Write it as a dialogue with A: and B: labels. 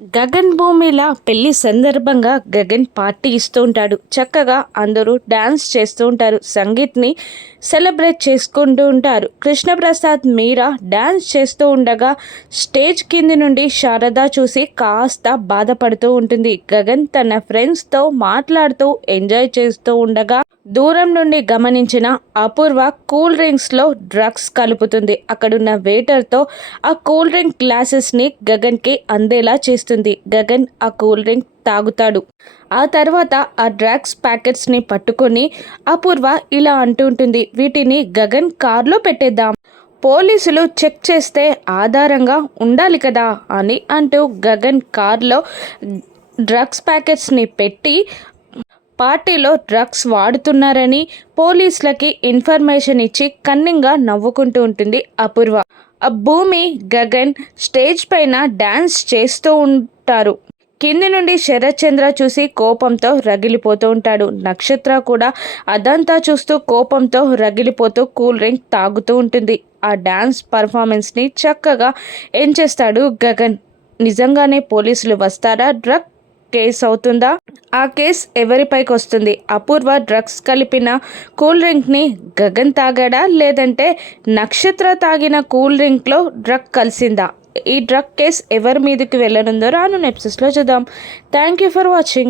A: గగన్ భూమిలా పెళ్ళి సందర్భంగా గగన్ పార్టీ ఇస్తూ ఉంటాడు. చక్కగా అందరూ డాన్స్ చేస్తూ ఉంటారు. సంగీత్ని సెలబ్రేట్ చేసుకుంటూ ఉంటారు. కృష్ణప్రసాద్ మీరా డాన్స్ చేస్తూ ఉండగా స్టేజ్ కింది నుండి శారద చూసి కాస్త బాధపడుతూ ఉంటుంది. గగన్ తన ఫ్రెండ్స్తో మాట్లాడుతూ ఎంజాయ్ చేస్తూ ఉండగా దూరం నుండి గమనించిన అపూర్వ కూల్ డ్రింక్స్లో డ్రగ్స్ కలుపుతుంది. అక్కడున్న వెయిటర్తో ఆ కూల్ డ్రింక్ గ్లాసెస్ని గగన్కి అందేలా చేస్తుంది. గగన్ ఆ కూల్ డ్రింక్ తాగుతాడు. ఆ తర్వాత ఆ డ్రగ్స్ ప్యాకెట్స్ని పట్టుకొని అపూర్వ ఇలా అంటూ ఉంటుంది. వీటిని గగన్ కార్లో పెట్టేద్దాం. పోలీసులు చెక్ చేస్తే ఆధారంగా ఉండాలి కదా అని అంటూ గగన్ కార్లో డ్రగ్స్ ప్యాకెట్స్ని పెట్టి పార్టీలో డ్రగ్స్ వాడుతున్నారని పోలీసులకి ఇన్ఫర్మేషన్ ఇచ్చి కన్నింగా నవ్వుకుంటూ ఉంటుంది అపూర్వ. ఆ భూమి గగన్ స్టేజ్ పైన డ్యాన్స్ చేస్తూ ఉంటారు. కింది నుండి శరత్ చంద్ర చూసి కోపంతో రగిలిపోతూ ఉంటాడు. నక్షత్ర కూడా అదంతా చూస్తూ కోపంతో రగిలిపోతూ కూల్ డ్రింక్ తాగుతూ ఉంటుంది. ఆ డ్యాన్స్ పర్ఫార్మెన్స్ని చక్కగా ఏం చేస్తాడు గగన్. నిజంగానే పోలీసులు వస్తారా? డ్రగ్ కేసు అవుతుందా? ఆ కేస్ ఎవరిపైకి వస్తుంది అపూర్వ డ్రగ్స్ కలిపిన కూల్ డ్రింక్ని గగన్ తాగాడా? లేదంటే నక్షత్ర తాగిన కూల్ డ్రింక్లో డ్రగ్ కలిసిందా? ఈ డ్రగ్ కేస్ ఎవరి మీదకి వెళ్ళనుందో రాను నెప్సెస్లో చూద్దాం. Thank you for watching.